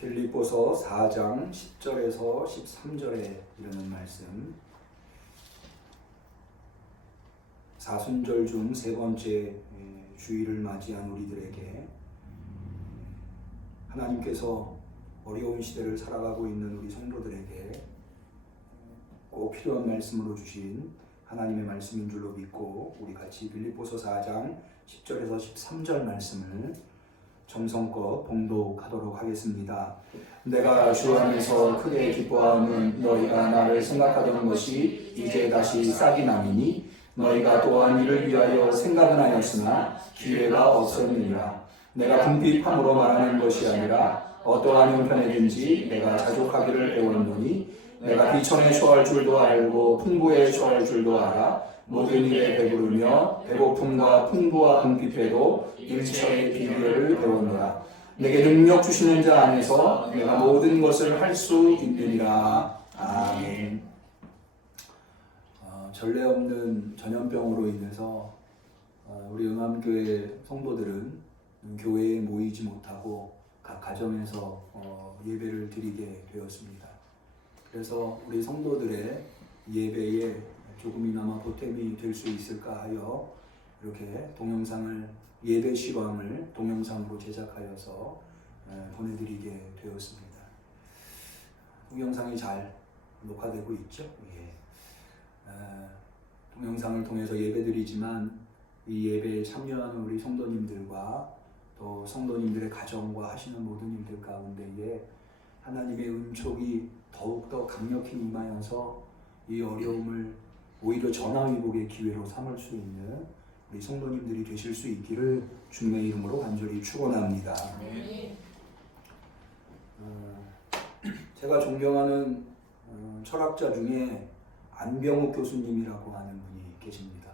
빌립보서 4장 10절에서 13절에 이르는 말씀, 사순절 중 세 번째 주일을 맞이한 우리들에게 하나님께서 어려운 시대를 살아가고 있는 우리 성도들에게 꼭 필요한 말씀으로 주신 하나님의 말씀인 줄로 믿고 우리 같이 빌립보서 4장 10절에서 13절 말씀을 정성껏 봉독하도록 하겠습니다. 내가 주 안에서 크게 기뻐하는 너희가 나를 생각하던 것이 이제 다시 싹이 나니니 너희가 또한 이를 위하여 생각은 하였으나 기회가 없었느니라. 내가 궁핍함으로 말하는 것이 아니라 어떠한 형편에든지 내가 자족하기를 배웠노니 내가 비천에 처할 줄도 알고 풍부에 처할 줄도 알아 모든 일에 배부르며 배고픔과 풍부와 궁핍에도 일처의 비결을 배웠노라. 내게 능력 주시는 자 안에서 내가 모든 것을 할 수 있느니라. 아멘. 전례 없는 전염병으로 인해서 우리 응암교회 성도들은 교회에 모이지 못하고 각 가정에서 예배를 드리게 되었습니다. 그래서 우리 성도들의 예배에 조금이나마 보탬이 될 수 있을까 하여 이렇게 동영상을, 예배 실황을 동영상으로 제작하여서 보내드리게 되었습니다. 동영상이 잘 녹화되고 있죠? 예. 동영상을 통해서 예배드리지만 이 예배에 참여하는 우리 성도님들과 또 성도님들의 가정과 하시는 모든 일들 가운데에 하나님의 은총이 더욱더 강력히 임하여서 이 어려움을 오히려 전화위복의 기회로 삼을 수 있는 우리 성도님들이 되실 수 있기를 주님의 이름으로 간절히 축원합니다. 제가 존경하는 철학자 중에 안병욱 교수님이라고 하는 분이 계십니다.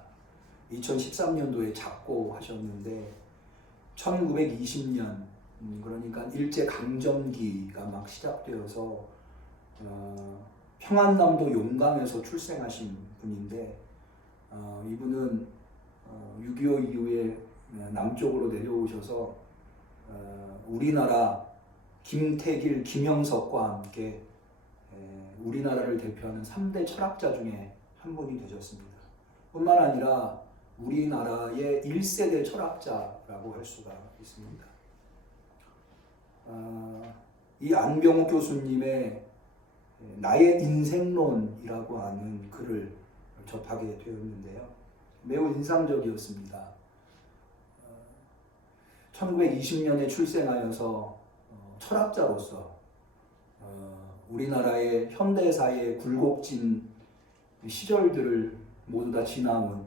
2013년도에 작고하셨는데 1920년 그러니까 일제강점기가 막 시작되어서 평안남도 용강에서 출생하신 분인데 이분은 6.25 이후에 남쪽으로 내려오셔서 우리나라 김태길, 김영석과 함께 우리나라를 대표하는 3대 철학자 중에 한 분이 되셨습니다. 뿐만 아니라 우리나라의 1세대 철학자라고 할 수가 있습니다. 이 안병욱 교수님의 나의 인생론이라고 하는 글을 접하게 되었는데요. 매우 인상적이었습니다. 1920년에 출생하여서 철학자로서 우리나라의 현대사의 굴곡진 시절들을 모두 다 지나온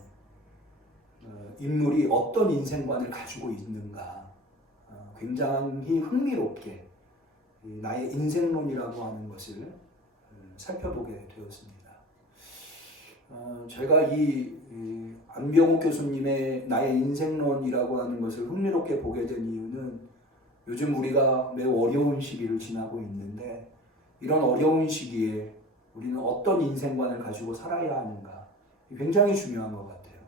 인물이 어떤 인생관을 가지고 있는가 굉장히 흥미롭게 나의 인생론이라고 하는 것을 살펴보게 되었습니다. 제가 이 안병욱 교수님의 나의 인생론이라고 하는 것을 흥미롭게 보게 된 이유는 요즘 우리가 매우 어려운 시기를 지나고 있는데 이런 어려운 시기에 우리는 어떤 인생관을 가지고 살아야 하는가 굉장히 중요한 것 같아요.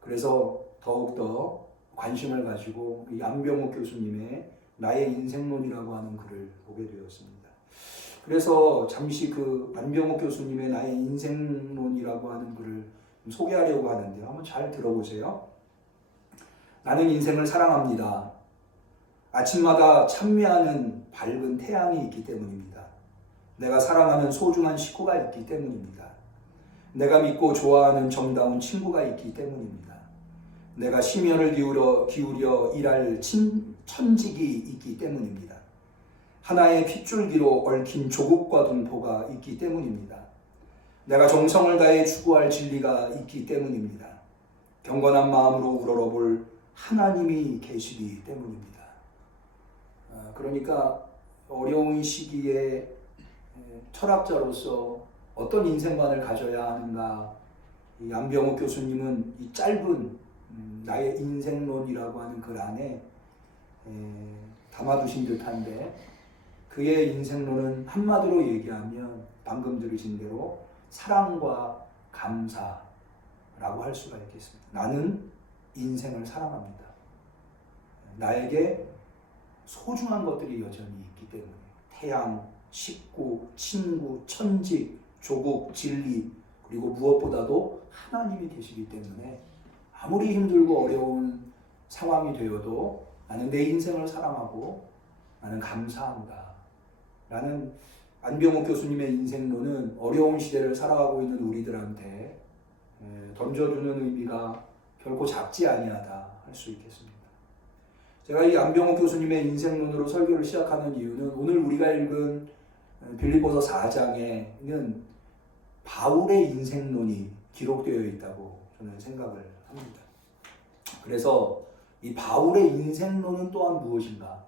그래서 더욱더 관심을 가지고 이 안병욱 교수님의 나의 인생론이라고 하는 글을 보게 되었습니다. 그래서 잠시 그 안병욱 교수님의 나의 인생론이라고 하는 글을 소개하려고 하는데요. 한번 잘 들어보세요. 나는 인생을 사랑합니다. 아침마다 찬미하는 밝은 태양이 있기 때문입니다. 내가 사랑하는 소중한 식구가 있기 때문입니다. 내가 믿고 좋아하는 정다운 친구가 있기 때문입니다. 내가 심혈을 기울여 일할 천직이 있기 때문입니다. 하나의 핏줄기로 얽힌 조국과 동포가 있기 때문입니다. 내가 정성을 다해 추구할 진리가 있기 때문입니다. 경건한 마음으로 우러러볼 하나님이 계시기 때문입니다. 그러니까 어려운 시기에 철학자로서 어떤 인생관을 가져야 하는가, 이 안병욱 교수님은 이 짧은 나의 인생론이라고 하는 글 안에 담아두신 듯한데 그의 인생론은 한마디로 얘기하면 방금 들으신 대로 사랑과 감사라고 할 수가 있겠습니다. 나는 인생을 사랑합니다. 나에게 소중한 것들이 여전히 있기 때문에 태양, 식구, 친구, 천직, 조국, 진리, 그리고 무엇보다도 하나님이 계시기 때문에 아무리 힘들고 어려운 상황이 되어도 나는 내 인생을 사랑하고 나는 감사한다 라는 안병옥 교수님의 인생론은 어려운 시대를 살아가고 있는 우리들한테 던져주는 의미가 결코 작지 아니하다 할 수 있겠습니다. 제가 이 안병옥 교수님의 인생론으로 설교를 시작하는 이유는 오늘 우리가 읽은 빌립보서 4장에는 바울의 인생론이 기록되어 있다고 저는 생각을 합니다. 그래서 이 바울의 인생론은 또한 무엇인가?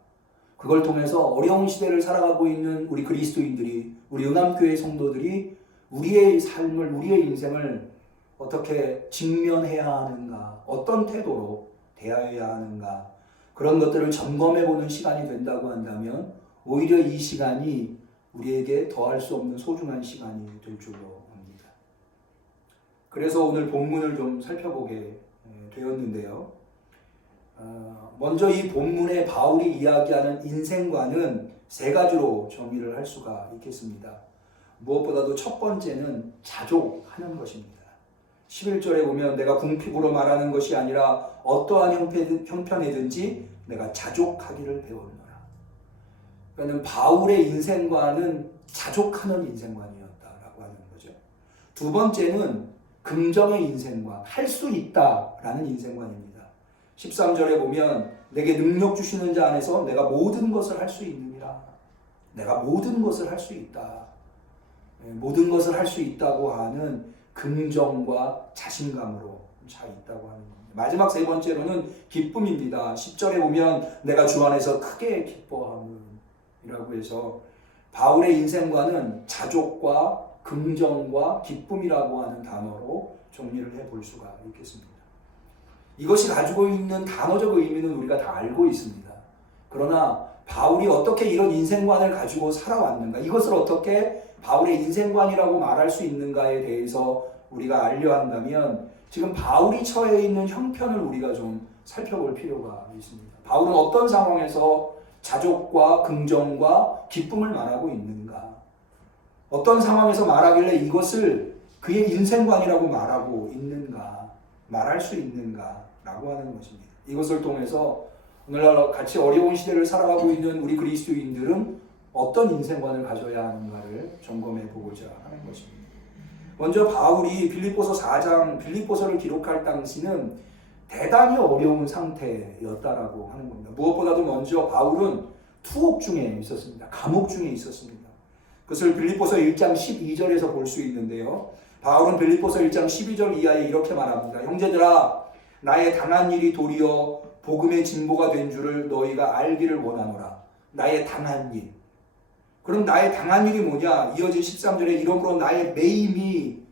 그걸 통해서 어려운 시대를 살아가고 있는 우리 그리스도인들이, 우리 응암교회 성도들이 우리의 삶을, 우리의 인생을 어떻게 직면해야 하는가, 어떤 태도로 대해야 하는가, 그런 것들을 점검해보는 시간이 된다고 한다면 오히려 이 시간이 우리에게 더할 수 없는 소중한 시간이 될 줄로 압니다. 그래서 오늘 본문을 좀 살펴보게 되었는데요. 먼저 이 본문에 바울이 이야기하는 인생관은 세 가지로 정의를 할 수가 있겠습니다. 무엇보다도 첫 번째는 자족하는 것입니다. 11절에 보면 내가 궁핍으로 말하는 것이 아니라 어떠한 형편이든지 내가 자족하기를 배웠노라. 그러니까 바울의 인생관은 자족하는 인생관이었다라고 하는 거죠. 두 번째는 긍정의 인생관, 할 수 있다라는 인생관입니다. 13절에 보면 내게 능력 주시는 자 안에서 내가 모든 것을 할 수 있느니라. 내가 모든 것을 할 수 있다. 모든 것을 할 수 있다고 하는 긍정과 자신감으로 차 있다고 하는 겁니다. 마지막 세 번째로는 기쁨입니다. 10절에 보면 내가 주 안에서 크게 기뻐함이라고 해서 바울의 인생관은 자족과 긍정과 기쁨이라고 하는 단어로 정리를 해볼 수가 있겠습니다. 이것이 가지고 있는 단어적 의미는 우리가 다 알고 있습니다. 그러나 바울이 어떻게 이런 인생관을 가지고 살아왔는가, 이것을 어떻게 바울의 인생관이라고 말할 수 있는가에 대해서 우리가 알려 한다면 지금 바울이 처해 있는 형편을 우리가 좀 살펴볼 필요가 있습니다. 바울은 어떤 상황에서 자족과 긍정과 기쁨을 말하고 있는가? 어떤 상황에서 말하길래 이것을 그의 인생관이라고 말하고 있는가? 말할 수 있는가? 라고 하는 것입니다. 이것을 통해서 오늘날 같이 어려운 시대를 살아가고 있는 우리 그리스도인들은 어떤 인생관을 가져야 하는가를 점검해 보고자 하는 것입니다. 먼저 바울이 빌립보서 4장 빌립보서를 기록할 당시는 대단히 어려운 상태였다라고 하는 겁니다. 무엇보다도 먼저 바울은 투옥 중에 있었습니다. 감옥 중에 있었습니다. 그것을 빌립보서 1장 12절에서 볼 수 있는데요. 바울은 빌립보서 1장 12절 이하에 이렇게 말합니다. 형제들아, 나의 당한 일이 도리어 복음의 진보가 된 줄을 너희가 알기를 원하노라. 나의 당한 일. 그럼 나의 당한 일이 뭐냐? 이어진 13절에 이러므로 나의 매임이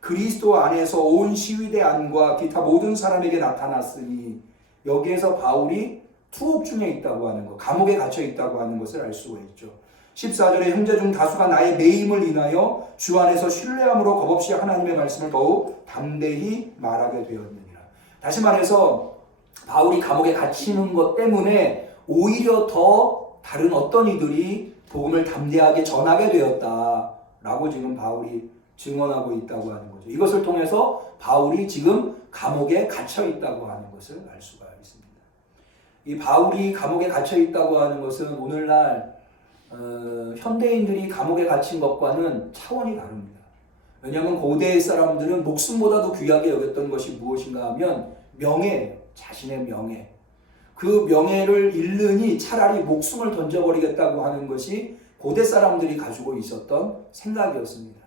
그리스도 안에서 온 시위대 안과 기타 모든 사람에게 나타났으니, 여기에서 바울이 투옥 중에 있다고 하는 것, 감옥에 갇혀 있다고 하는 것을 알 수가 있죠. 14절에 형제 중 다수가 나의 매임을 인하여 주 안에서 신뢰함으로 겁없이 하나님의 말씀을 더욱 담대히 말하게 되었느니라. 다시 말해서 바울이 감옥에 갇히는 것 때문에 오히려 더 다른 어떤 이들이 복음을 담대하게 전하게 되었다라고 지금 바울이 증언하고 있다고 하는 거죠. 이것을 통해서 바울이 지금 감옥에 갇혀 있다고 하는 것을 알 수가 있습니다. 이 바울이 감옥에 갇혀 있다고 하는 것은 오늘날 현대인들이 감옥에 갇힌 것과는 차원이 다릅니다. 왜냐하면 고대의 사람들은 목숨보다도 귀하게 여겼던 것이 무엇인가 하면 명예예요. 자신의 명예. 그 명예를 잃으니 차라리 목숨을 던져버리겠다고 하는 것이 고대 사람들이 가지고 있었던 생각이었습니다.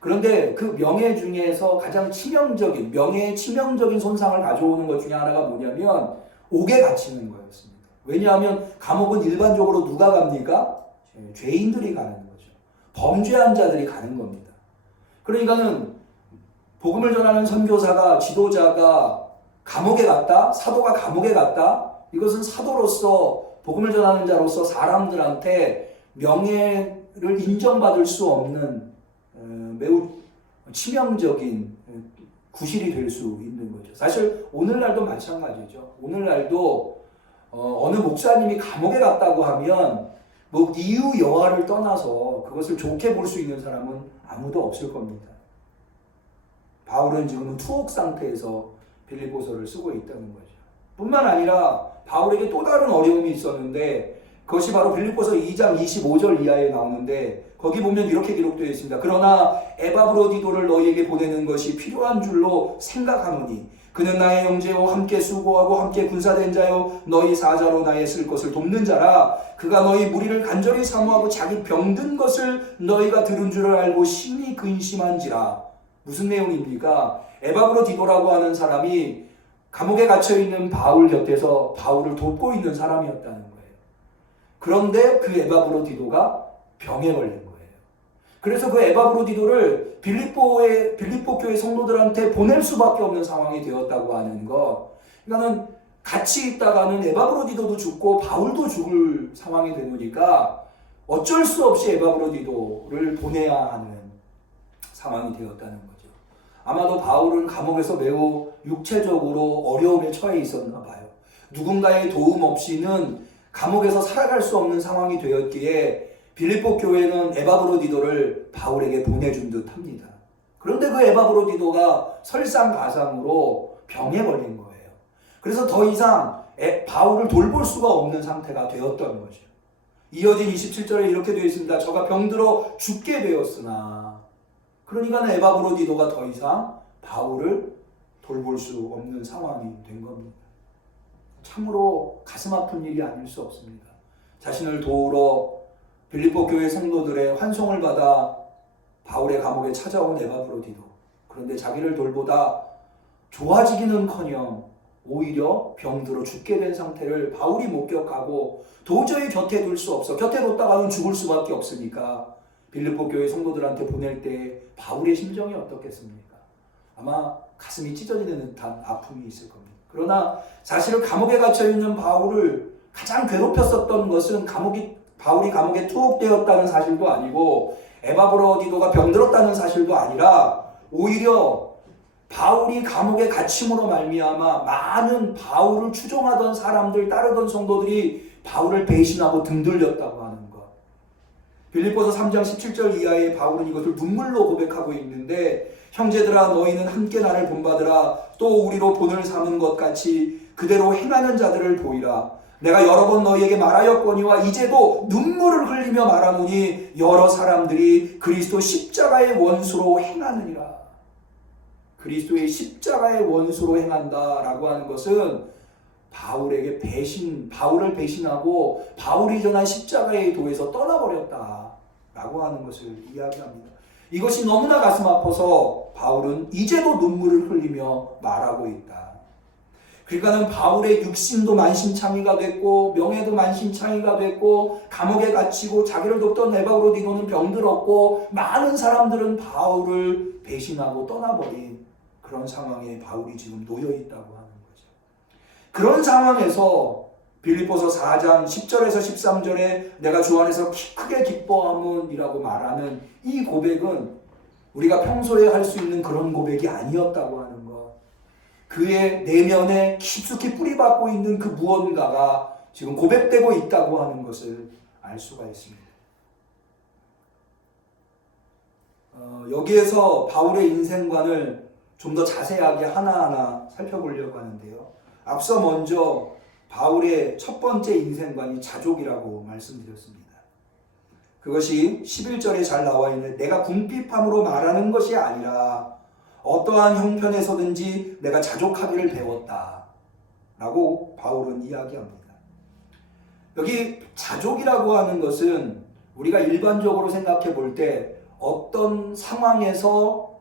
그런데 그 명예 중에서 가장 치명적인, 명예의 치명적인 손상을 가져오는 것 중에 하나가 뭐냐면 옥에 갇히는 거였습니다. 왜냐하면 감옥은 일반적으로 누가 갑니까? 죄인들이 가는 거죠. 범죄한 자들이 가는 겁니다. 그러니까는 복음을 전하는 선교사가, 지도자가 감옥에 갔다, 사도가 감옥에 갔다, 이것은 사도로서 복음을 전하는 자로서 사람들한테 명예를 인정받을 수 없는 매우 치명적인 구실이 될 수 있는 거죠. 사실 오늘날도 마찬가지죠. 오늘날도 어느 목사님이 감옥에 갔다고 하면 뭐 이유 여하를 떠나서 그것을 좋게 볼 수 있는 사람은 아무도 없을 겁니다. 바울은 지금은 투옥 상태에서 빌립보서를 쓰고 있다는 거죠. 뿐만 아니라 바울에게 또 다른 어려움이 있었는데 그것이 바로 빌립보서 2장 25절 이하에 나오는데 거기 보면 이렇게 기록되어 있습니다. 그러나 에바브로디도를 너희에게 보내는 것이 필요한 줄로 생각하노니 그는 나의 형제요 함께 수고하고 함께 군사된 자요 너희 사자로 나의 쓸 것을 돕는 자라. 그가 너희 무리를 간절히 사모하고 자기 병든 것을 너희가 들은 줄을 알고 심히 근심한지라. 무슨 내용입니까? 에바브로디도라고 하는 사람이 감옥에 갇혀있는 바울 곁에서 바울을 돕고 있는 사람이었다는 거예요. 그런데 그 에바브로디도가 병에 걸린 거예요. 그래서 그 에바브로디도를 빌립보 교회 성도들한테 보낼 수밖에 없는 상황이 되었다고 하는 것. 그러니까는 같이 있다가는 에바브로디도도 죽고 바울도 죽을 상황이 되니까 어쩔 수 없이 에바브로디도를 보내야 하는 상황이 되었다는 거죠. 아마도 바울은 감옥에서 매우 육체적으로 어려움에 처해 있었나 봐요. 누군가의 도움 없이는 감옥에서 살아갈 수 없는 상황이 되었기에 빌립보 교회는 에바브로디도를 바울에게 보내준 듯 합니다. 그런데 그 에바브로디도가 설상가상으로 병에 걸린 거예요. 그래서 더 이상 바울을 돌볼 수가 없는 상태가 되었던 거죠. 이어진 27절에 이렇게 되어 있습니다. 저가 병들어 죽게 되었으나. 그러니까 에바브로디도가 더 이상 바울을 돌볼 수 없는 상황이 된 겁니다. 참으로 가슴 아픈 일이 아닐 수 없습니다. 자신을 도우러 빌립보 교회 성도들의 환송을 받아 바울의 감옥에 찾아온 에바브로디도. 그런데 자기를 돌보다 좋아지기는커녕 오히려 병들어 죽게 된 상태를 바울이 목격하고 도저히 곁에 둘 수 없어. 곁에 뒀다가는 죽을 수밖에 없으니까 빌립보 교회 성도들한테 보낼 때 바울의 심정이 어떻겠습니까? 아마 가슴이 찢어지는 듯한 아픔이 있을 겁니다. 그러나 사실 감옥에 갇혀있는 바울을 가장 괴롭혔었던 것은 바울이 감옥에 투옥되었다는 사실도 아니고 에바브로디도가 병들었다는 사실도 아니라 오히려 바울이 감옥에 갇힘으로 말미암아 많은 바울을 추종하던 사람들, 따르던 성도들이 바울을 배신하고 등들렸다고 하는 것. 빌립보서 3장 17절 이하에 바울은 이것을 눈물로 고백하고 있는데 형제들아 너희는 함께 나를 본받으라. 또 우리로 본을 삼은 것 같이 그대로 행하는 자들을 보이라. 내가 여러 번 너희에게 말하였거니와 이제도 눈물을 흘리며 말하노니 여러 사람들이 그리스도 십자가의 원수로 행하느니라. 그리스도의 십자가의 원수로 행한다라고 하는 것은 바울을 배신하고 바울이 전한 십자가의 도에서 떠나버렸다라고 하는 것을 이야기합니다. 이것이 너무나 가슴 아파서 바울은 이제도 눈물을 흘리며 말하고 있다. 그러니까는 바울의 육신도 만신창이가 됐고 명예도 만신창이가 됐고 감옥에 갇히고 자기를 돕던 에바브로디도는 병들었고 많은 사람들은 바울을 배신하고 떠나버린 그런 상황에 바울이 지금 놓여 있다고 하는 거죠. 그런 상황에서 빌립보서 4장 10절에서 13절에 내가 주 안에서 크게 기뻐함은이라고 말하는 이 고백은 우리가 평소에 할 수 있는 그런 고백이 아니었다고 하는 것. 그의 내면에 깊숙이 뿌리박고 있는 그 무언가가 지금 고백되고 있다고 하는 것을 알 수가 있습니다. 여기에서 바울의 인생관을 좀 더 자세하게 하나하나 살펴보려고 하는데요. 앞서 먼저 바울의 첫 번째 인생관이 자족이라고 말씀드렸습니다. 그것이 11절에 잘 나와 있는 내가 궁핍함으로 말하는 것이 아니라 어떠한 형편에서든지 내가 자족하기를 배웠다 라고 바울은 이야기합니다. 여기 자족이라고 하는 것은 우리가 일반적으로 생각해 볼 때 어떤 상황에서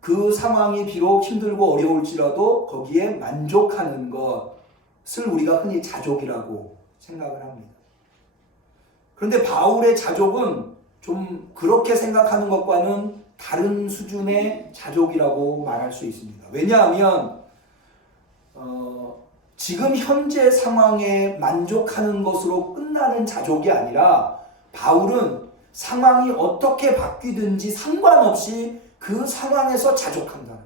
그 상황이 비록 힘들고 어려울지라도 거기에 만족하는 것을 우리가 흔히 자족이라고 생각을 합니다. 그런데 바울의 자족은 좀 그렇게 생각하는 것과는 다른 수준의 자족이라고 말할 수 있습니다. 왜냐하면 지금 현재 상황에 만족하는 것으로 끝나는 자족이 아니라 바울은 상황이 어떻게 바뀌든지 상관없이 그 상황에서 자족한다.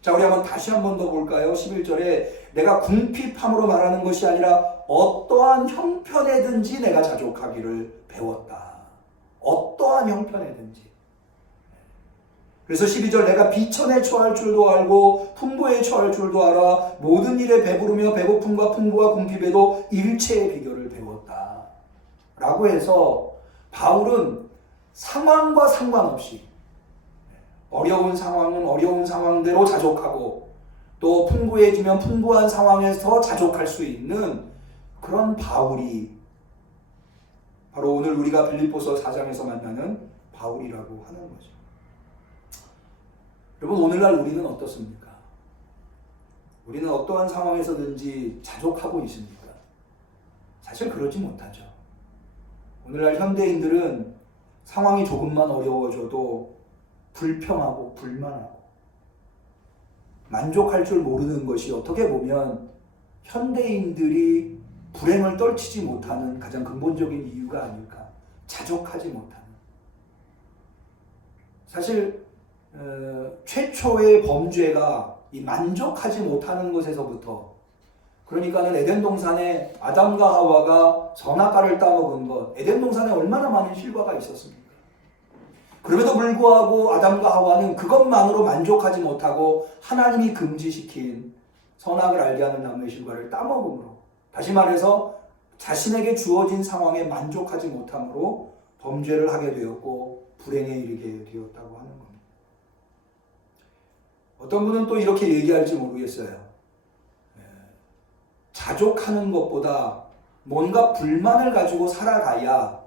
자, 우리 다시 한 번 더 볼까요? 11절에 내가 궁핍함으로 말하는 것이 아니라 어떠한 형편에든지 내가 자족하기를 배웠다. 어떠한 형편에든지. 그래서 12절 내가 비천에 처할 줄도 알고 풍부에 처할 줄도 알아 모든 일에 배부르며 배고픔과 풍부와 궁핍에도 일체의 비결을 배웠다. 라고 해서 바울은 상황과 상관없이 어려운 상황은 어려운 상황대로 자족하고 또 풍부해지면 풍부한 상황에서 자족할 수 있는 그런 바울이 바로 오늘 우리가 빌립보서 4장에서 만나는 바울이라고 하는 거죠. 여러분, 오늘날 우리는 어떻습니까? 우리는 어떠한 상황에서든지 자족하고 있습니까? 사실 그러지 못하죠. 오늘날 현대인들은 상황이 조금만 어려워져도 불평하고 불만하고 만족할 줄 모르는 것이 어떻게 보면 현대인들이 불행을 떨치지 못하는 가장 근본적인 이유가 아닐까. 자족하지 못하는. 사실 최초의 범죄가 이 만족하지 못하는 것에서부터, 그러니까는 에덴 동산에 아담과 하와가 선악과를 따먹은 것, 에덴 동산에 얼마나 많은 실과가 있었습니까? 그럼에도 불구하고 아담과 하와는 그것만으로 만족하지 못하고 하나님이 금지시킨 선악을 알게 하는 나무의 실과를 따먹음으로, 다시 말해서 자신에게 주어진 상황에 만족하지 못함으로 범죄를 하게 되었고 불행에 이르게 되었다고 하는 겁니다. 어떤 분은 또 이렇게 얘기할지 모르겠어요. 자족하는 것보다 뭔가 불만을 가지고 살아가야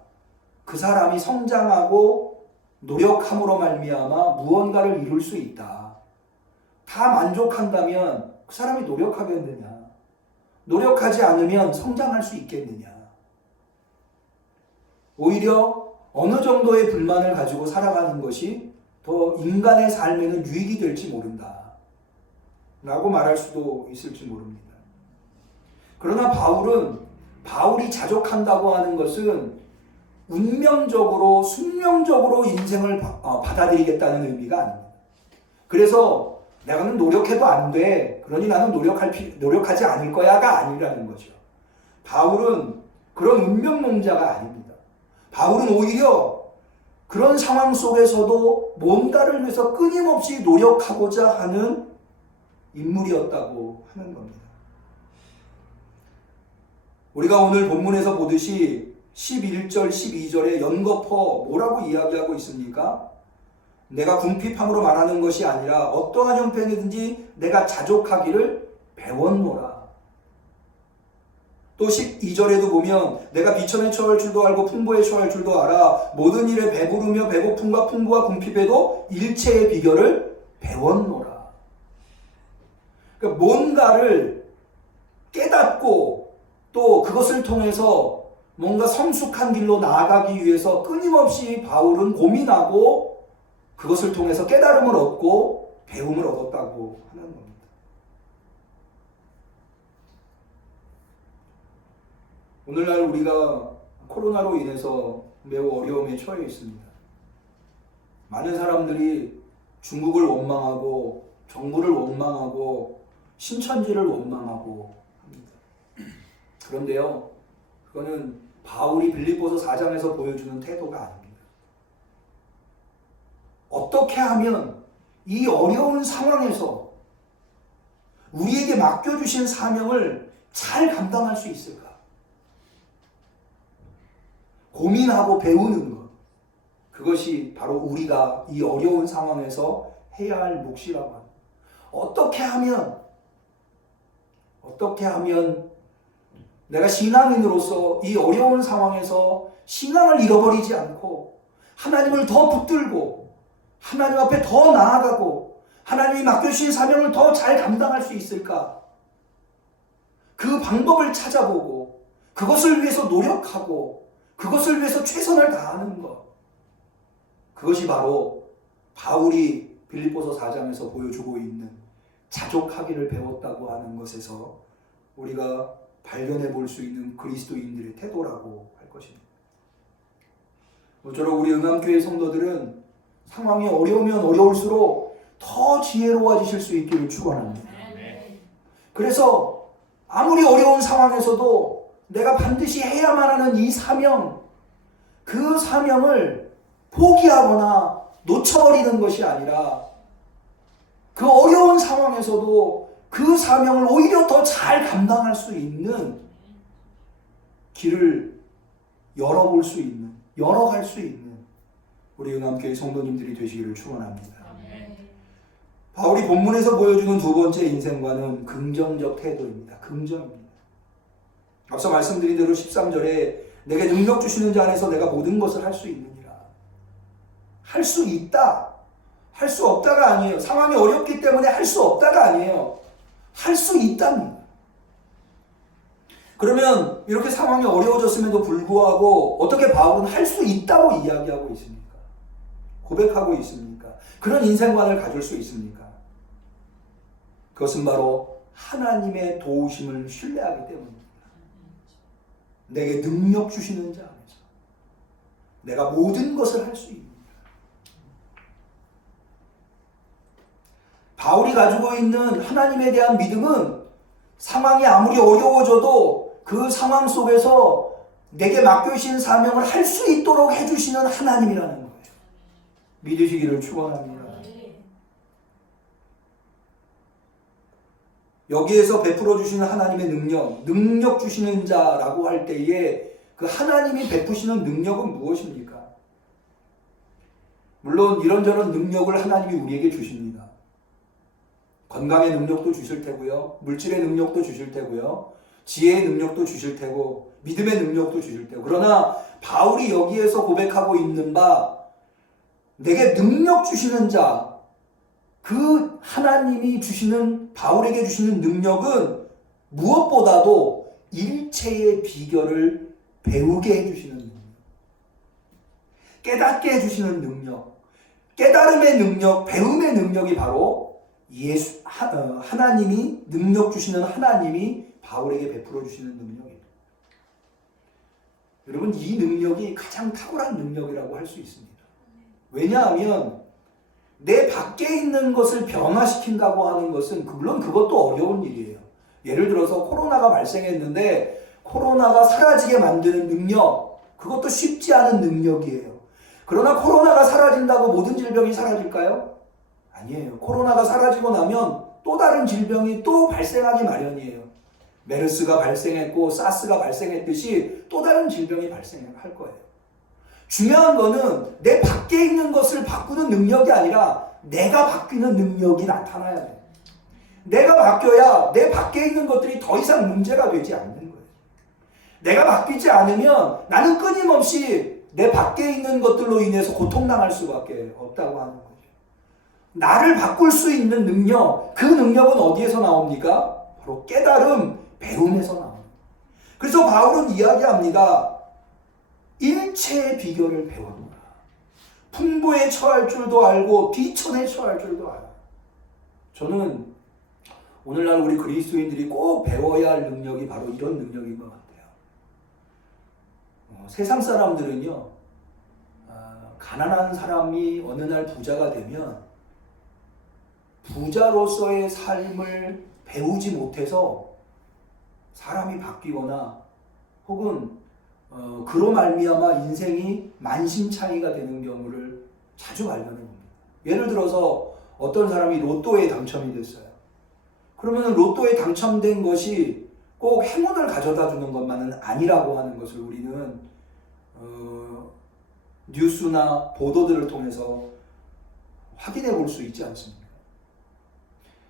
그 사람이 성장하고 노력함으로 말미암아 무언가를 이룰 수 있다. 다 만족한다면 그 사람이 노력하겠느냐? 노력하지 않으면 성장할 수 있겠느냐? 오히려 어느 정도의 불만을 가지고 살아가는 것이 더 인간의 삶에는 유익이 될지 모른다 라고 말할 수도 있을지 모릅니다. 그러나 바울이 자족한다고 하는 것은 운명적으로 숙명적으로 인생을 받아들이겠다는 의미가 아닙니다. 그래서 내가는 노력해도 안 돼, 그러니 나는 노력하지 않을 거야가 아니라는 거죠. 바울은 그런 운명론자가 아닙니다. 바울은 오히려 그런 상황 속에서도 뭔가를 위해서 끊임없이 노력하고자 하는 인물이었다고 하는 겁니다. 우리가 오늘 본문에서 보듯이 11절, 12절에 연거푸 뭐라고 이야기하고 있습니까? 내가 궁핍함으로 말하는 것이 아니라 어떠한 형편이든지 내가 자족하기를 배웠노라. 또 12절에도 보면 내가 비천에 처할 줄도 알고 풍부에 처할 줄도 알아 모든 일에 배부르며 배고픔과 풍부와 궁핍에도 일체의 비결을 배웠노라. 그러니까 뭔가를 깨닫고 또 그것을 통해서 뭔가 성숙한 길로 나아가기 위해서 끊임없이 바울은 고민하고 그것을 통해서 깨달음을 얻고 배움을 얻었다고 하는 겁니다. 오늘날 우리가 코로나로 인해서 매우 어려움에 처해 있습니다. 많은 사람들이 중국을 원망하고 정부를 원망하고 신천지를 원망하고 합니다. 그런데요, 그거는 바울이 빌립보서 4장에서 보여주는 태도가 아닙니다. 어떻게 하면 이 어려운 상황에서 우리에게 맡겨주신 사명을 잘 감당할 수 있을까? 고민하고 배우는 것, 그것이 바로 우리가 이 어려운 상황에서 해야 할 몫이라고 합니다. 어떻게 하면 내가 신앙인으로서 이 어려운 상황에서 신앙을 잃어버리지 않고 하나님을 더 붙들고 하나님 앞에 더 나아가고 하나님이 맡겨주신 사명을 더 잘 감당할 수 있을까? 그 방법을 찾아보고 그것을 위해서 노력하고 그것을 위해서 최선을 다하는 것, 그것이 바로 바울이 빌립보서 4장에서 보여주고 있는 자족하기를 배웠다고 하는 것에서 우리가 발견해 볼 수 있는 그리스도인들의 태도라고 할 것입니다. 모쪼록 우리 응암교회 성도들은 상황이 어려우면 어려울수록 더 지혜로워지실 수 있기를 축원합니다. 그래서 아무리 어려운 상황에서도 내가 반드시 해야만 하는 이 사명, 그 사명을 포기하거나 놓쳐버리는 것이 아니라 그 어려운 상황에서도 그 사명을 오히려 더 잘 감당할 수 있는 길을 열어볼 수 있는, 열어갈 수 있는 우리 응암교회 성도님들이 되시기를 축원합니다. 바울이 본문에서 보여주는 두 번째 인생관은 긍정적 태도입니다. 긍정입니다. 앞서 말씀드린 대로 13절에 내게 능력 주시는 자 안에서 내가 모든 것을 할 수 있느니라. 할 수 있다. 할 수 없다가 아니에요. 상황이 어렵기 때문에 할 수 없다가 아니에요. 할 수 있답니다. 그러면 이렇게 상황이 어려워졌음에도 불구하고 어떻게 바울은 할 수 있다고 이야기하고 있습니까? 고백하고 있습니까? 그런 인생관을 가질 수 있습니까? 그것은 바로 하나님의 도우심을 신뢰하기 때문입니다. 내게 능력 주시는 자 안에서 내가 모든 것을 할 수 있습니다. 바울이 가지고 있는 하나님에 대한 믿음은 상황이 아무리 어려워져도 그 상황 속에서 내게 맡겨주신 사명을 할 수 있도록 해주시는 하나님이라는 거예요. 믿으시기를 축원합니다. 여기에서 베풀어 주시는 하나님의 능력 주시는 자라고 할 때에 그 하나님이 베푸시는 능력은 무엇입니까? 물론 이런저런 능력을 하나님이 우리에게 주십니다. 건강의 능력도 주실 테고요. 물질의 능력도 주실 테고요. 지혜의 능력도 주실 테고 믿음의 능력도 주실 테고 그러나 바울이 여기에서 고백하고 있는 바 내게 능력 주시는 자 그 하나님이 주시는 바울에게 주시는 능력은 무엇보다도 일체의 비결을 배우게 해주시는 능력 깨닫게 해주시는 능력 깨달음의 능력 배움의 능력이 바로 하나님이 능력 주시는 하나님이 바울에게 베풀어 주시는 능력입니다. 여러분 이 능력이 가장 탁월한 능력이라고 할 수 있습니다. 왜냐하면 내 밖에 있는 것을 변화시킨다고 하는 것은 물론 그것도 어려운 일이에요. 예를 들어서 코로나가 발생했는데 코로나가 사라지게 만드는 능력 그것도 쉽지 않은 능력이에요. 그러나 코로나가 사라진다고 모든 질병이 사라질까요? 아니에요. 코로나가 사라지고 나면 또 다른 질병이 또 발생하기 마련이에요. 메르스가 발생했고 사스가 발생했듯이 또 다른 질병이 발생할 거예요. 중요한 거는 내 밖에 있는 것을 바꾸는 능력이 아니라 내가 바뀌는 능력이 나타나야 돼요. 내가 바뀌어야 내 밖에 있는 것들이 더 이상 문제가 되지 않는 거예요. 내가 바뀌지 않으면 나는 끊임없이 내 밖에 있는 것들로 인해서 고통당할 수밖에 없다고 하는 거죠. 나를 바꿀 수 있는 능력, 그 능력은 어디에서 나옵니까? 바로 깨달음, 배움에서 나옵니다. 그래서 바울은 이야기합니다. 일체의 비결을 배웠노라. 풍부에 처할 줄도 알고 비천에 처할 줄도 알아. 저는 오늘날 우리 그리스도인들이 꼭 배워야 할 능력이 바로 이런 능력인 것 같아요. 세상 사람들은요, 가난한 사람이 어느 날 부자가 되면 부자로서의 삶을 배우지 못해서 사람이 바뀌거나 혹은 그로 말미암아 인생이 만신창이가 되는 경우를 자주 발견해 봅니다. 예를 들어서 어떤 사람이 로또에 당첨이 됐어요. 그러면 로또에 당첨된 것이 꼭 행운을 가져다 주는 것만은 아니라고 하는 것을 우리는 뉴스나 보도들을 통해서 확인해 볼 수 있지 않습니까?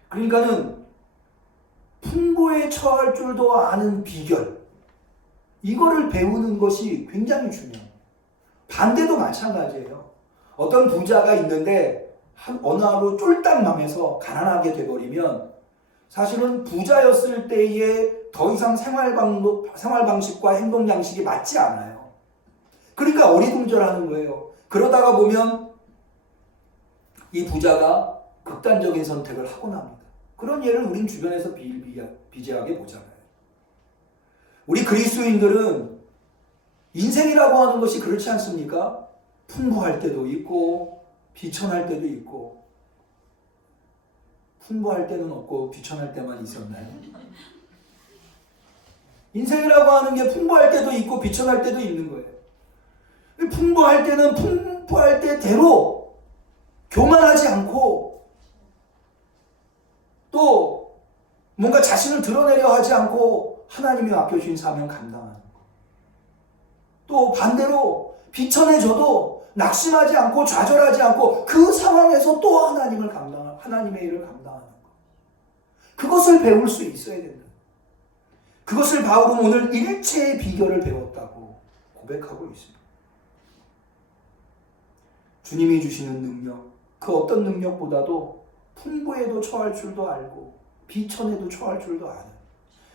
그러니까는 풍부에 처할 줄도 아는 비결 이거를 배우는 것이 굉장히 중요해요. 반대도 마찬가지예요. 어떤 부자가 있는데 어느 하루 쫄딱 망해서 가난하게 돼버리면 사실은 부자였을 때에 더 이상 생활 방식과 행동 양식이 맞지 않아요. 그러니까 어리둥절하는 거예요. 그러다가 보면 이 부자가 극단적인 선택을 하곤 합니다. 그런 예를 우린 주변에서 비일비재하게 보잖아요. 우리 그리스도인들은 인생이라고 하는 것이 그렇지 않습니까? 풍부할 때도 있고 비천할 때도 있고 풍부할 때는 없고 비천할 때만 있었나요? 인생이라고 하는 게 풍부할 때도 있고 비천할 때도 있는 거예요. 풍부할 때는 풍부할 때대로 교만하지 않고 또 뭔가 자신을 드러내려 하지 않고 하나님이 맡겨주신 사명 감당하는 거. 또 반대로 비천해져도 낙심하지 않고 좌절하지 않고 그 상황에서 또 하나님의 일을 감당하는 거. 그것을 배울 수 있어야 된다. 그것을 바울은 오늘 일체의 비결을 배웠다고 고백하고 있습니다. 주님이 주시는 능력, 그 어떤 능력보다도 풍부에도 처할 줄도 알고 비천에도 처할 줄도 아는.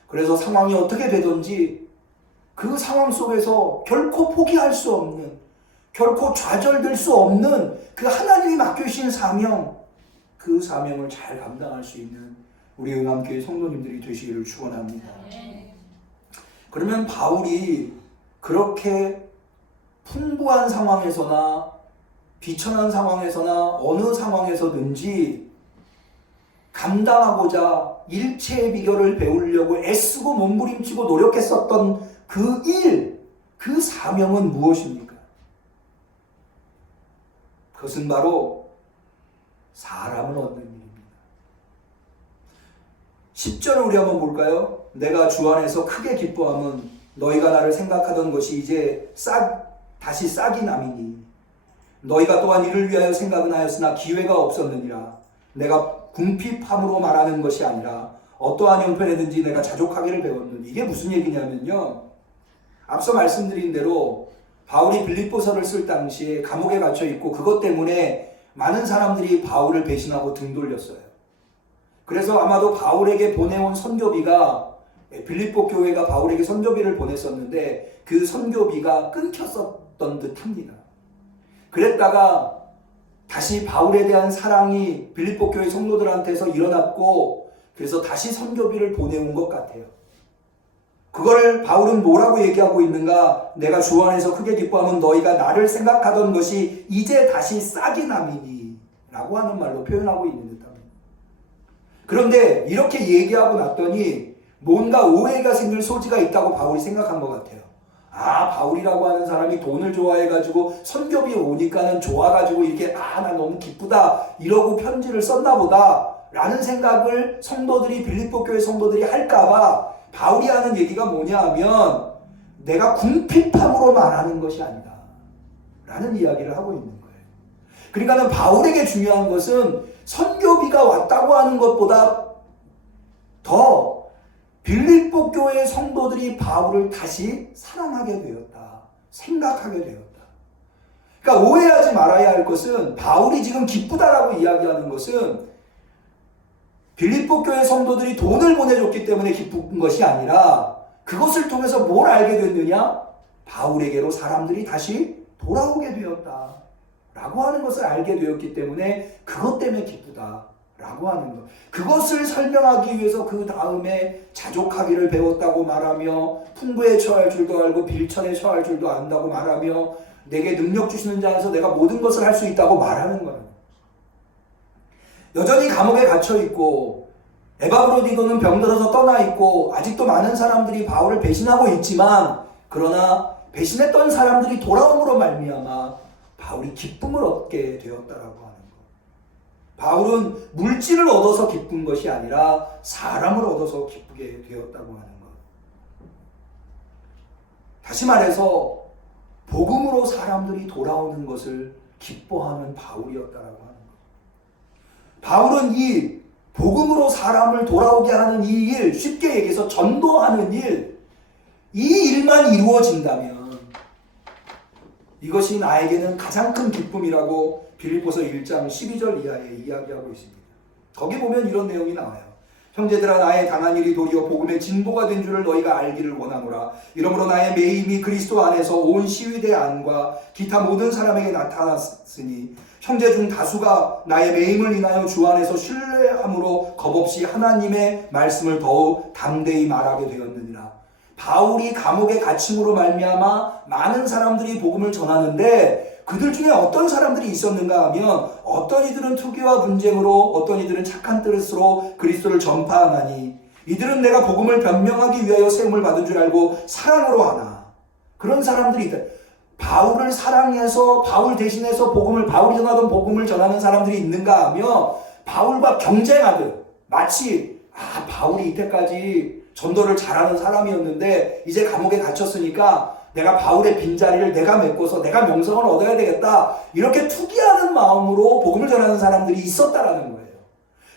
그래서 상황이 어떻게 되든지 그 상황 속에서 결코 포기할 수 없는, 결코 좌절될 수 없는 그 하나님이 맡겨주신 사명, 그 사명을 잘 감당할 수 있는 우리 응암교회 성도님들이 되시기를 축원합니다. 그러면 바울이 그렇게 풍부한 상황에서나 비천한 상황에서나 어느 상황에서든지 감당하고자 일체의 비결을 배우려고 애쓰고 몸부림치고 노력했었던 그 일, 그 사명은 무엇입니까? 그것은 바로 사람을 얻는 일입니다. 10절을 우리 한번 볼까요? 내가 주 안에서 크게 기뻐함은 너희가 나를 생각하던 것이 이제 다시 싹이 남이니 너희가 또한 이를 위하여 생각은 하였으나 기회가 없었느니라. 내가 궁핍함으로 말하는 것이 아니라 어떠한 형편에든지 내가 자족하기를 배웠느니. 이게 무슨 얘기냐면요, 앞서 말씀드린 대로 바울이 빌립보서를 쓸 당시에 감옥에 갇혀 있고 그것 때문에 많은 사람들이 바울을 배신하고 등 돌렸어요. 그래서 아마도 바울에게 보내온 선교비가, 빌립보 교회가 바울에게 선교비를 보냈었는데 그 선교비가 끊겼었던 듯합니다. 그랬다가 다시 바울에 대한 사랑이 빌립보 교회 성도들한테서 일어났고 그래서 다시 선교비를 보내온 것 같아요. 그거를 바울은 뭐라고 얘기하고 있는가? 내가 주 안에서 크게 기뻐하면 너희가 나를 생각하던 것이 이제 다시 싹이 남이니 라고 하는 말로 표현하고 있는 듯합니다. 그런데 이렇게 얘기하고 났더니 뭔가 오해가 생길 소지가 있다고 바울이 생각한 것 같아요. 아, 바울이라고 하는 사람이 돈을 좋아해가지고 선교비 오니까는 좋아가지고 이렇게 나 너무 기쁘다 이러고 편지를 썼나 보다 라는 생각을 빌립보 교회 성도들이 할까봐 바울이 하는 얘기가 뭐냐 하면 내가 궁핍함으로 말하는 것이 아니다 라는 이야기를 하고 있는 거예요. 그러니까는 바울에게 중요한 것은 선교비가 왔다고 하는 것보다 더 빌립보 교회 성도들이 바울을 다시 사랑하게 되었다, 생각하게 되었다. 그러니까 오해하지 말아야 할 것은 바울이 지금 기쁘다라고 이야기하는 것은 빌립보 교회 성도들이 돈을 보내줬기 때문에 기쁜 것이 아니라 그것을 통해서 뭘 알게 됐느냐? 바울에게로 사람들이 다시 돌아오게 되었다 라고 하는 것을 알게 되었기 때문에 그것 때문에 기쁘다 라고 하는 것. 그것을 설명하기 위해서 그 다음에 자족하기를 배웠다고 말하며 풍부에 처할 줄도 알고 빌천에 처할 줄도 안다고 말하며 내게 능력 주시는 자 안에서 내가 모든 것을 할 수 있다고 말하는 거예요. 여전히 감옥에 갇혀 있고 에바브로디도는 병들어서 떠나 있고 아직도 많은 사람들이 바울을 배신하고 있지만 그러나 배신했던 사람들이 돌아옴으로 말미암아 바울이 기쁨을 얻게 되었다라고 하는 것. 바울은 물질을 얻어서 기쁜 것이 아니라 사람을 얻어서 기쁘게 되었다고 하는 것. 다시 말해서 복음으로 사람들이 돌아오는 것을 기뻐하는 바울이었다라고 하는 것. 바울은 이 복음으로 사람을 돌아오게 하는 이 일, 쉽게 얘기해서 전도하는 일, 이 일만 이루어진다면 이것이 나에게는 가장 큰 기쁨이라고 빌립보서 1장 12절 이하에 이야기하고 있습니다. 거기 보면 이런 내용이 나와요. 형제들아, 나의 당한 일이 도리어 복음의 진보가 된 줄을 너희가 알기를 원하노라. 이러므로 나의 매임이 그리스도 안에서 온 시위대 안과 기타 모든 사람에게 나타났으니 형제 중 다수가 나의 매임을 인하여 주 안에서 신뢰함으로 겁없이 하나님의 말씀을 더욱 담대히 말하게 되었느니라. 바울이 감옥에 갇힘으로 말미암아 많은 사람들이 복음을 전하는데 그들 중에 어떤 사람들이 있었는가 하면 어떤 이들은 투기와 분쟁으로, 어떤 이들은 착한 뜻으로 그리스도를 전파하나니 이들은 내가 복음을 변명하기 위하여 세움을 받은 줄 알고 사랑으로 하나. 그런 사람들이 있다. 바울을 사랑해서 바울 대신해서 바울이 전하던 복음을 전하는 사람들이 있는가 하며 바울과 경쟁하듯 마치 바울이 이때까지 전도를 잘하는 사람이었는데 이제 감옥에 갇혔으니까 내가 바울의 빈자리를 내가 메꿔서 내가 명성을 얻어야 되겠다. 이렇게 투기하는 마음으로 복음을 전하는 사람들이 있었다라는 거예요.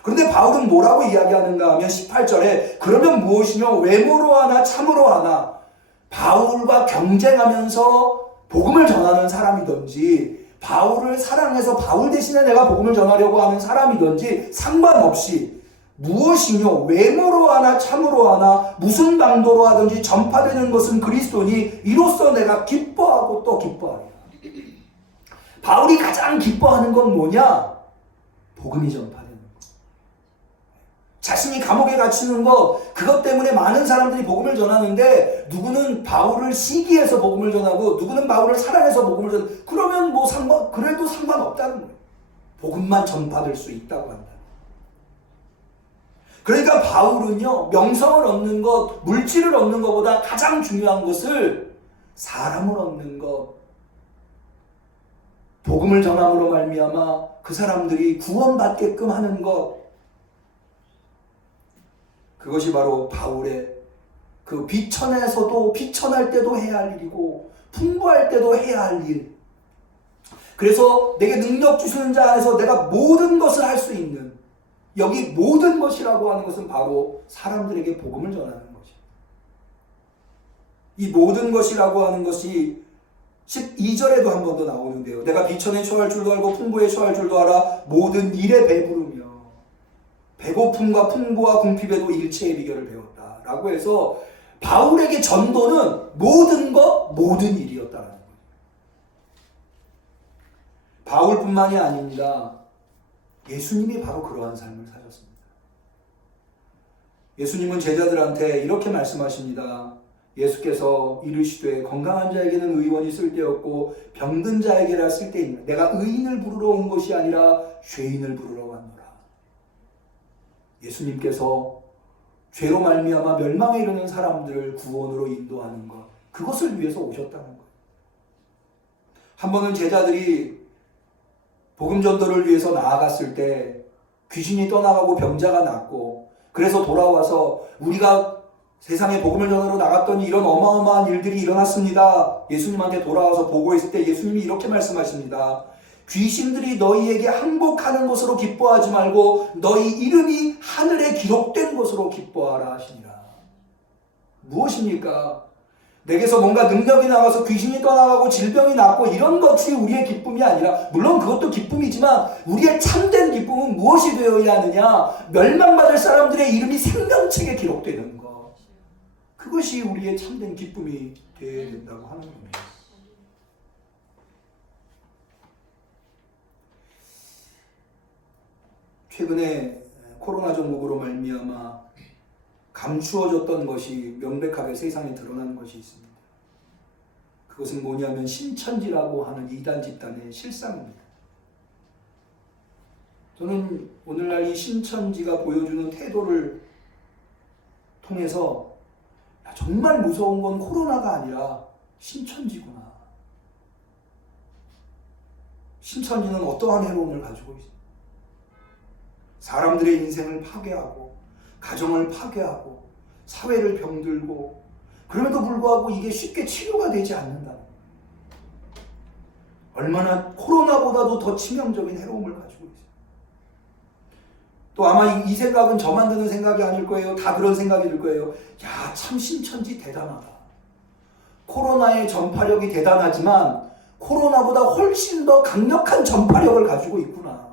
그런데 바울은 뭐라고 이야기하는가 하면 18절에 그러면 무엇이며 외모로 하나 참으로 하나 바울과 경쟁하면서 복음을 전하는 사람이든지 바울을 사랑해서 바울 대신에 내가 복음을 전하려고 하는 사람이든지 상관없이 무엇이뇨 외모로 하나 참으로 하나 무슨 방도로 하든지 전파되는 것은 그리스도니 이로써 내가 기뻐하고 또 기뻐하리라. 바울이 가장 기뻐하는 건 뭐냐? 복음이 전파되는 것. 자신이 감옥에 갇히는 것, 그것 때문에 많은 사람들이 복음을 전하는데 누구는 바울을 시기해서 복음을 전하고 누구는 바울을 사랑해서 복음을 전하고 그러면 그래도 상관없다는 거예요. 복음만 전파될 수 있다고 한다. 그러니까 바울은요, 명성을 얻는 것, 물질을 얻는 것보다 가장 중요한 것을 사람을 얻는 것, 복음을 전함으로 말미암아 그 사람들이 구원받게끔 하는 것, 그것이 바로 바울의 그 비천에서도 비천할 때도 해야 할 일이고 풍부할 때도 해야 할 일. 그래서 내게 능력 주시는 자 안에서 내가 모든 것을 할 수 있는, 여기 모든 것이라고 하는 것은 바로 사람들에게 복음을 전하는 것입니다. 이 모든 것이라고 하는 것이 12절에도 한 번 더 나오는데요. 내가 비천에 처할 줄도 알고 풍부에 처할 줄도 알아 모든 일에 배부르며 배고픔과 풍부와 궁핍에도 일체의 비결을 배웠다 라고 해서 바울에게 전도는 모든 것 모든 일이었다는 거예요. 바울뿐만이 아닙니다. 예수님이 바로 그러한 삶을 사셨습니다. 예수님은 제자들한테 이렇게 말씀하십니다. 예수께서 이르시되 건강한 자에게는 의원이 쓸데없고 병든 자에게라 쓸데있노라. 내가 의인을 부르러 온 것이 아니라 죄인을 부르러 왔노라. 예수님께서 죄로 말미암아 멸망에 이르는 사람들을 구원으로 인도하는 것, 그것을 위해서 오셨다는 거예요. 한 번은 제자들이 복음 전도를 위해서 나아갔을 때 귀신이 떠나가고 병자가 낫고, 그래서 돌아와서 우리가 세상에 복음을 전하러 나갔더니 이런 어마어마한 일들이 일어났습니다. 예수님한테 돌아와서 보고했을 때 예수님이 이렇게 말씀하십니다. 귀신들이 너희에게 항복하는 것으로 기뻐하지 말고 너희 이름이 하늘에 기록된 것으로 기뻐하라 하시니라. 무엇입니까? 내게서 뭔가 능력이 나와서 귀신이 떠나가고 질병이 낫고 이런 것이 우리의 기쁨이 아니라, 물론 그것도 기쁨이지만 우리의 참된 기쁨은 무엇이 되어야 하느냐? 멸망받을 사람들의 이름이 생명책에 기록되는 것, 그것이 우리의 참된 기쁨이 되어야 된다고 하는 겁니다. 최근에 코로나 종국으로 말미암아 감추어졌던 것이 명백하게 세상에 드러나는 것이 있습니다. 그것은 뭐냐면 신천지라고 하는 이단 집단의 실상입니다. 저는 오늘날 이 신천지가 보여주는 태도를 통해서 정말 무서운 건 코로나가 아니라 신천지구나. 신천지는 어떠한 해로움을 가지고 있습니다. 사람들의 인생을 파괴하고 가정을 파괴하고 사회를 병들고, 그럼에도 불구하고 이게 쉽게 치료가 되지 않는다. 얼마나 코로나보다도 더 치명적인 해로움을 가지고 있어요. 또 아마 이 생각은 저만 드는 생각이 아닐 거예요. 다 그런 생각이 들 거예요. 야, 참 신천지 대단하다. 코로나의 전파력이 대단하지만 코로나보다 훨씬 더 강력한 전파력을 가지고 있구나.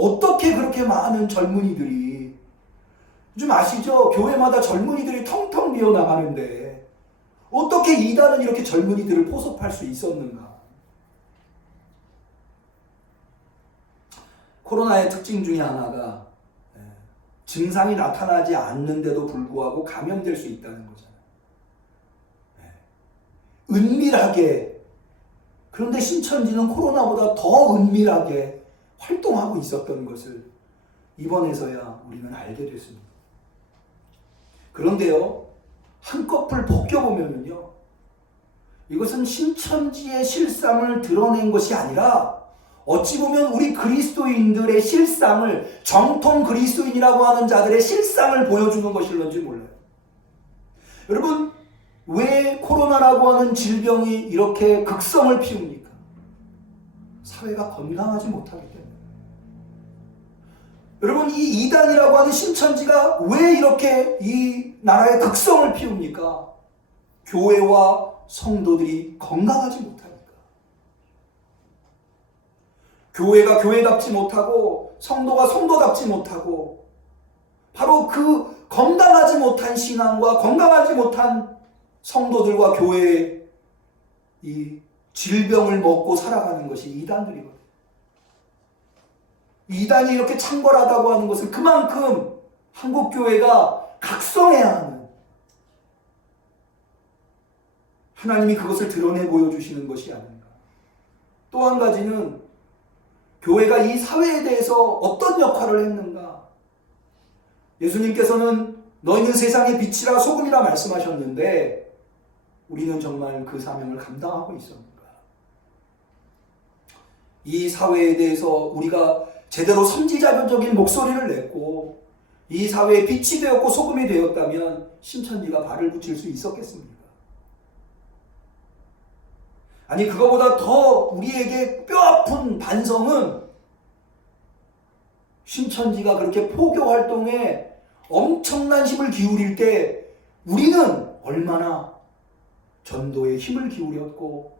어떻게 그렇게 많은 젊은이들이, 좀 아시죠? 교회마다 젊은이들이 텅텅 비어 나가는데 어떻게 이단은 이렇게 젊은이들을 포섭할 수 있었는가? 코로나의 특징 중에 하나가 증상이 나타나지 않는데도 불구하고 감염될 수 있다는 거잖아요. 은밀하게, 그런데 신천지는 코로나보다 더 은밀하게 활동하고 있었던 것을 이번에서야 우리는 알게 됐습니다. 그런데요, 한꺼풀 벗겨보면요, 이것은 신천지의 실상을 드러낸 것이 아니라 어찌 보면 우리 그리스도인들의 실상을, 정통 그리스도인이라고 하는 자들의 실상을 보여주는 것일런지 몰라요. 여러분, 왜 코로나라고 하는 질병이 이렇게 극성을 피웁니까? 사회가 건강하지 못하기 때문에. 여러분, 이 이단이라고 하는 신천지가 왜 이렇게 이 나라에 극성을 피웁니까? 교회와 성도들이 건강하지 못하니까. 교회가 교회답지 못하고 성도가 성도답지 못하고, 바로 그 건강하지 못한 신앙과 건강하지 못한 성도들과 교회의 이 질병을 먹고 살아가는 것이 이단들이거든요. 이단이 이렇게 창궐하다고 하는 것은 그만큼 한국교회가 각성해야 하는, 하나님이 그것을 드러내 보여주시는 것이 아닌가. 또 한 가지는 교회가 이 사회에 대해서 어떤 역할을 했는가. 예수님께서는 너희는 세상의 빛이라 소금이라 말씀하셨는데 우리는 정말 그 사명을 감당하고 있었는가. 이 사회에 대해서 우리가 제대로 선지자적인 목소리를 냈고 이 사회에 빛이 되었고 소금이 되었다면 신천지가 발을 붙일 수 있었겠습니까? 아니, 그거보다 더 우리에게 뼈아픈 반성은 신천지가 그렇게 포교 활동에 엄청난 힘을 기울일 때 우리는 얼마나 전도에 힘을 기울였고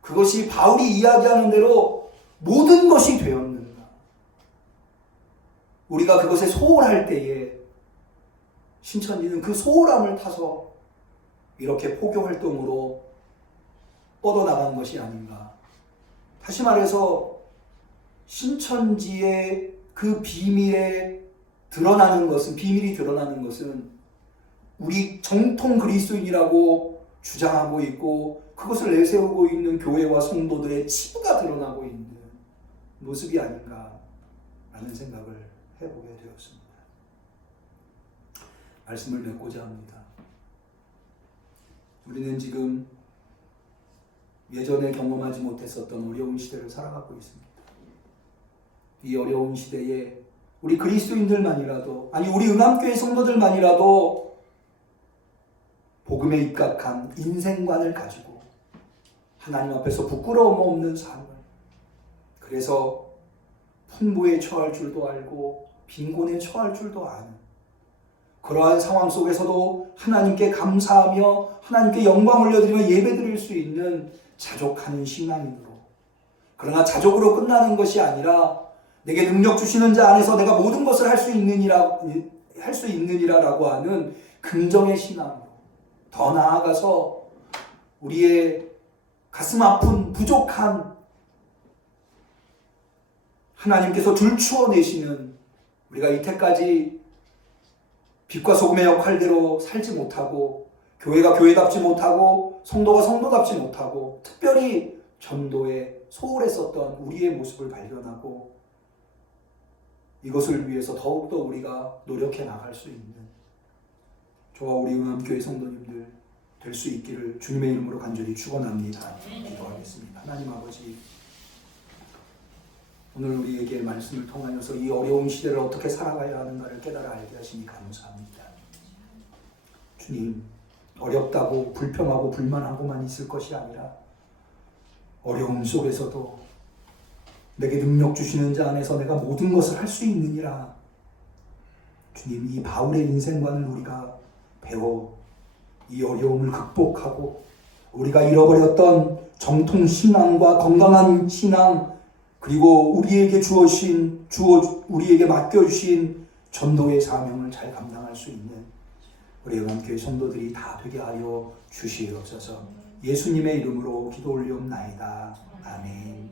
그것이 바울이 이야기하는 대로 모든 것이 되었는가. 우리가 그것에 소홀할 때에 신천지는 그 소홀함을 타서 이렇게 포교 활동으로 뻗어나간 것이 아닌가. 다시 말해서 신천지의 그 비밀이 드러나는 것은 우리 정통 그리스도인이라고 주장하고 있고 그것을 내세우고 있는 교회와 성도들의 치부가 드러나고 있는 모습이 아닌가 라는 생각을 해보게 되었습니다. 말씀을 맺고자 합니다. 우리는 지금 예전에 경험하지 못했었던 어려운 시대를 살아가고 있습니다. 이 어려운 시대에 우리 그리스도인들만이라도, 아니 우리 응암교회 성도들만이라도 복음에 입각한 인생관을 가지고 하나님 앞에서 부끄러움 없는 삶을, 그래서 풍부에 처할 줄도 알고 빈곤에 처할 줄도 아는 그러한 상황 속에서도 하나님께 감사하며 하나님께 영광 올려드리며 예배드릴 수 있는 자족하는 신앙인으로, 그러나 자족으로 끝나는 것이 아니라 내게 능력 주시는 자 안에서 내가 모든 것을 할 수 있느니라라고 하는 긍정의 신앙으로, 더 나아가서 우리의 가슴 아픈 부족한 하나님께서 줄추어 내시는, 우리가 이때까지 빛과 소금의 역할대로 살지 못하고 교회가 교회답지 못하고 성도가 성도답지 못하고 특별히 전도에 소홀했었던 우리의 모습을 발견하고 이것을 위해서 더욱더 우리가 노력해 나갈 수 있는 저와 우리 응암교회 성도님들 될 수 있기를 주님의 이름으로 간절히 축원합니다. 기도하겠습니다. 하나님 아버지, 오늘 우리에게 말씀을 통하여서 이 어려운 시대를 어떻게 살아가야 하는가를 깨달아 알게 하시니 감사합니다. 주님, 어렵다고 불평하고 불만하고만 있을 것이 아니라 어려움 속에서도 내게 능력 주시는 자 안에서 내가 모든 것을 할 수 있느니라. 주님, 이 바울의 인생관을 우리가 배워 이 어려움을 극복하고 우리가 잃어버렸던 정통 신앙과 건강한 신앙, 그리고 우리에게 우리에게 맡겨주신 전도의 사명을 잘 감당할 수 있는 우리 응암교회 성도들이 다 되게 하여 주시옵소서. 예수님의 이름으로 기도 올리옵나이다. 아멘.